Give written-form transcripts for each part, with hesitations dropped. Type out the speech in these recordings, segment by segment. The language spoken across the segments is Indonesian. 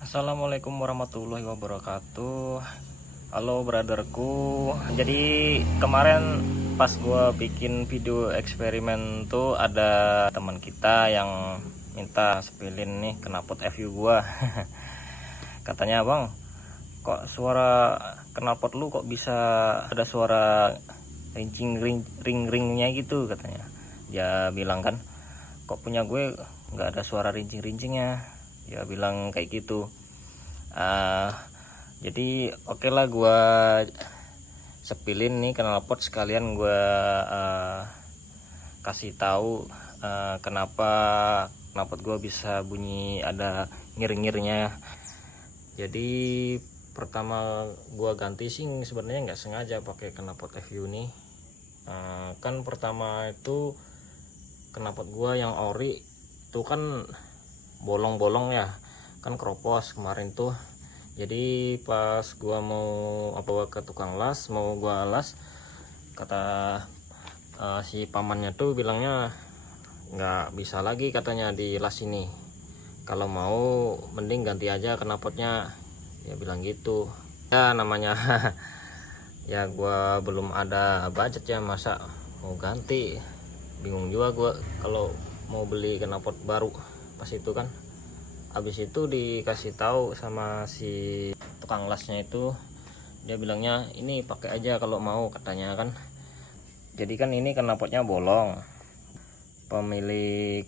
Assalamualaikum warahmatullahi wabarakatuh. Halo brotherku. Jadi kemarin pas gua bikin video eksperimen tuh ada teman kita yang minta sepilin nih knalpot FU gua. Katanya, "Bang, kok suara knalpot lu kok bisa ada suara ring-ringnya gitu," katanya. Dia bilang kan, "Kok punya gue nggak ada suara rincing-rincingnya." Dia bilang kayak gitu. Jadi oke lah, gua sepilin nih knalpot, sekalian gua kasih tahu kenapa knalpot gua bisa bunyi ada ngir-ngirnya. Jadi pertama gua ganti sih sebenarnya nggak sengaja pakai knalpot FU nih. Kan pertama itu knalpot gua yang ori itu kan bolong-bolong ya, kan keropos kemarin tuh. Jadi pas gua mau bawa ke tukang las, mau gua las, kata si pamannya tuh bilangnya nggak bisa lagi katanya di las ini, kalau mau mending ganti aja knalpotnya. Dia bilang gitu ya, namanya ya gua belum ada budget ya, masa mau ganti, bingung juga gua kalau mau beli knalpot baru pas itu kan. Habis itu dikasih tahu sama si tukang lasnya itu, dia bilangnya ini pakai aja kalau mau, katanya kan. Jadi kan ini knalpotnya bolong, pemilik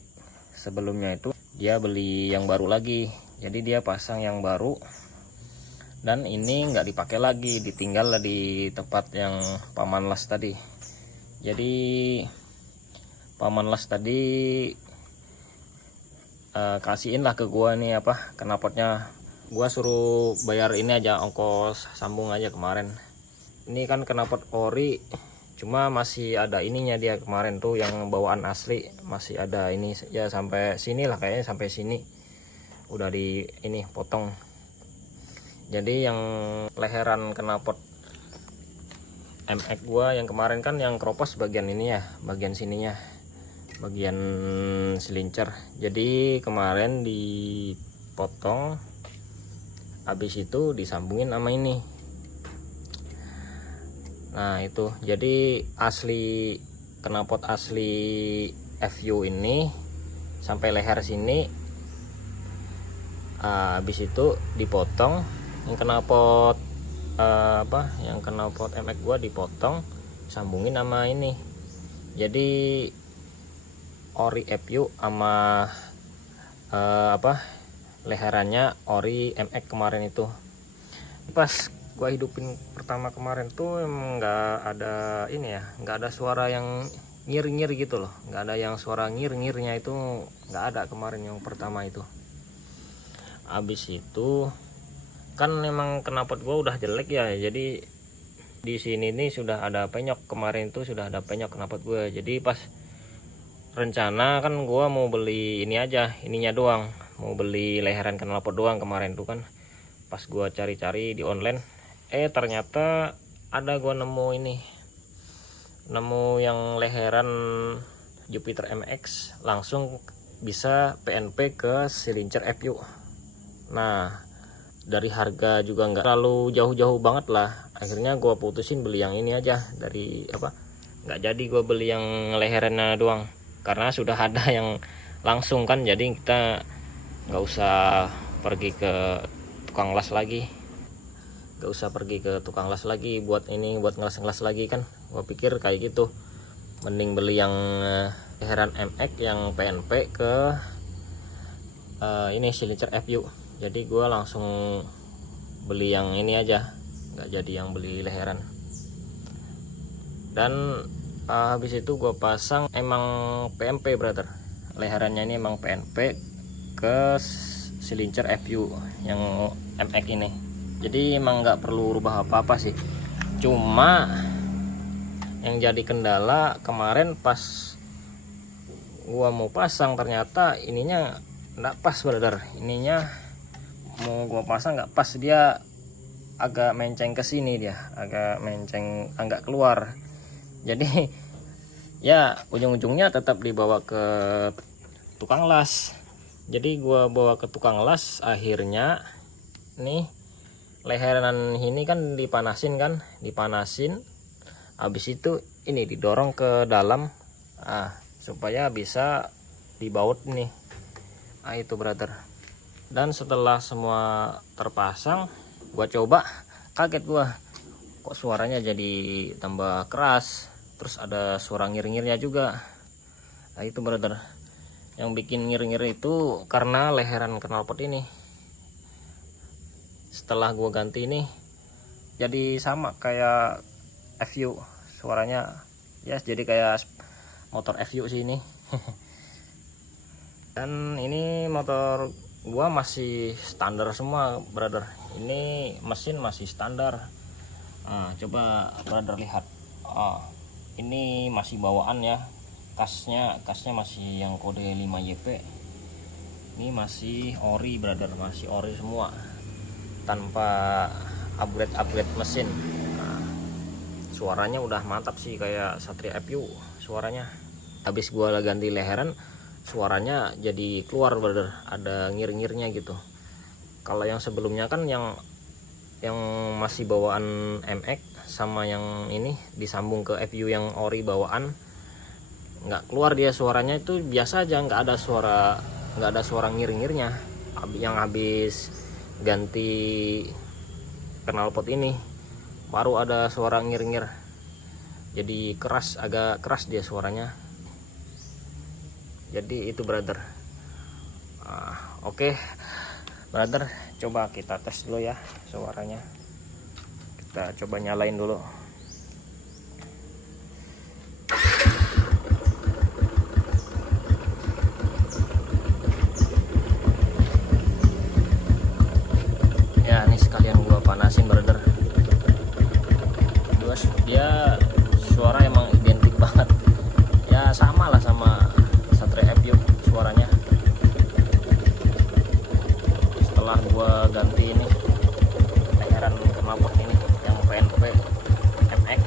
sebelumnya itu dia beli yang baru lagi, jadi dia pasang yang baru, dan ini nggak dipakai lagi, ditinggal di tempat yang paman las tadi. Jadi paman las tadi kasihin lah ke gua nih knalpotnya. Gua suruh bayar ini aja, ongkos sambung aja kemarin. Ini kan knalpot ori, cuma masih ada ininya dia kemarin tuh, yang bawaan asli masih ada ini ya, sampai sini lah kayaknya, sampai sini udah di ini potong. Jadi yang leheran knalpot MX gua yang kemarin kan yang keropos bagian ini ya, bagian sininya, bagian selincer. Jadi kemarin dipotong, habis itu disambungin sama ini. Nah itu jadi asli knalpot asli FU ini sampai leher sini, habis itu dipotong. Yang knalpot yang knalpot MX gua dipotong, sambungin sama ini. Jadi ori FU sama leherannya ori MX kemarin itu. Pas gua hidupin pertama kemarin tuh emang nggak ada ini ya, nggak ada suara yang ngir-ngir gitu loh, nggak ada yang suara ngir-ngirnya itu, nggak ada kemarin yang pertama itu. Habis itu kan memang knalpot gua udah jelek ya, jadi di sini nih sudah ada penyok, kemarin tuh sudah ada penyok knalpot gua. Jadi pas rencana kan gua mau beli ini aja, ininya doang, mau beli leheran knalpot doang kemarin tuh kan. Pas gua cari-cari di online, ternyata ada gua nemu yang leheran Jupiter MX langsung bisa PNP ke silincer FU. Nah dari harga juga nggak terlalu jauh-jauh banget lah, akhirnya gua putusin beli yang ini aja. Dari nggak jadi gua beli yang leherannya doang, karena sudah ada yang langsung kan, jadi kita nggak usah pergi ke tukang las lagi, buat ngelas lagi kan. Gua pikir kayak gitu, mending beli yang leheran MX yang PNP ke ini silincer FU. Jadi gua langsung beli yang ini aja, nggak jadi yang beli leheran. Dan habis itu gue pasang emang PNP brother, leherannya ini emang PNP ke silincer FU yang MX ini. Jadi emang nggak perlu rubah apa-apa sih, cuma yang jadi kendala kemarin pas gua mau pasang ternyata ininya nggak pas brother. Ininya mau gua pasang nggak pas, dia agak menceng ke sini, agak keluar. Jadi ya ujung-ujungnya tetap dibawa ke tukang las. Jadi gua bawa ke tukang las, akhirnya nih leheran ini kan dipanasin habis itu ini didorong ke dalam supaya bisa dibaut nih. Itu brother. Dan setelah semua terpasang, gua coba, kaget gua kok suaranya jadi tambah keras, terus ada suara ngir-ngirnya juga. Itu brother, yang bikin ngir-ngir itu karena leheran knalpot ini. Setelah gua ganti ini jadi sama kayak FU, suaranya ya jadi kayak motor FU sih ini. Dan ini motor gua masih standar semua brother, ini mesin masih standar. Coba brother lihat, ini masih bawaan ya, kasnya masih yang kode 5YP. Ini masih ori brother, masih ori semua tanpa upgrade mesin. Suaranya udah mantap sih, kayak Satria FU suaranya. Habis gua ganti leheran, suaranya jadi keluar brother, ada ngir-ngirnya gitu. Kalau yang sebelumnya kan yang masih bawaan MX sama yang ini disambung ke FU yang ori bawaan, nggak keluar dia suaranya, itu biasa aja, nggak ada suara ngir-ngirnya. Yang habis ganti knalpot ini baru ada suara ngir-ngir, jadi agak keras dia suaranya. Jadi itu brother. Oke brother, coba kita tes dulu ya suaranya. Kita coba nyalain dulu. Ya ini sekalian gua panasin brother. Terus dia suara emang identik banget ya, sama lah sama Satria FU suaranya. Setelah gua ganti ini leheran knalpot ini yang PNP MX,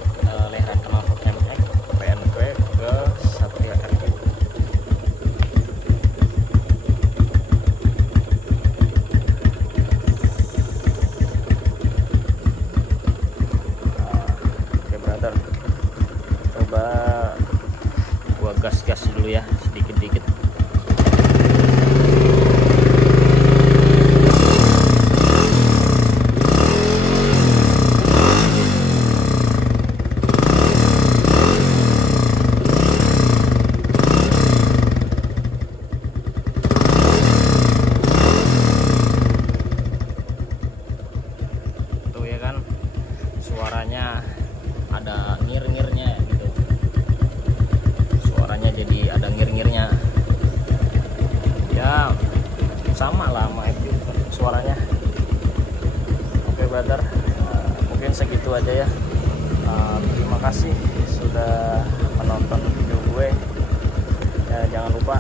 leheran knalpot MX PNP ke Satria FU. Oke brother, coba gua gas dulu ya, sedikit-dikit. Tuh ya kan, suaranya ada ngir-ngirnya gitu, suaranya jadi ada ngir-ngirnya ya, sama lah sama FU suaranya. Oke brother, mungkin segitu aja ya. Terima kasih sudah menonton video gue ya, jangan lupa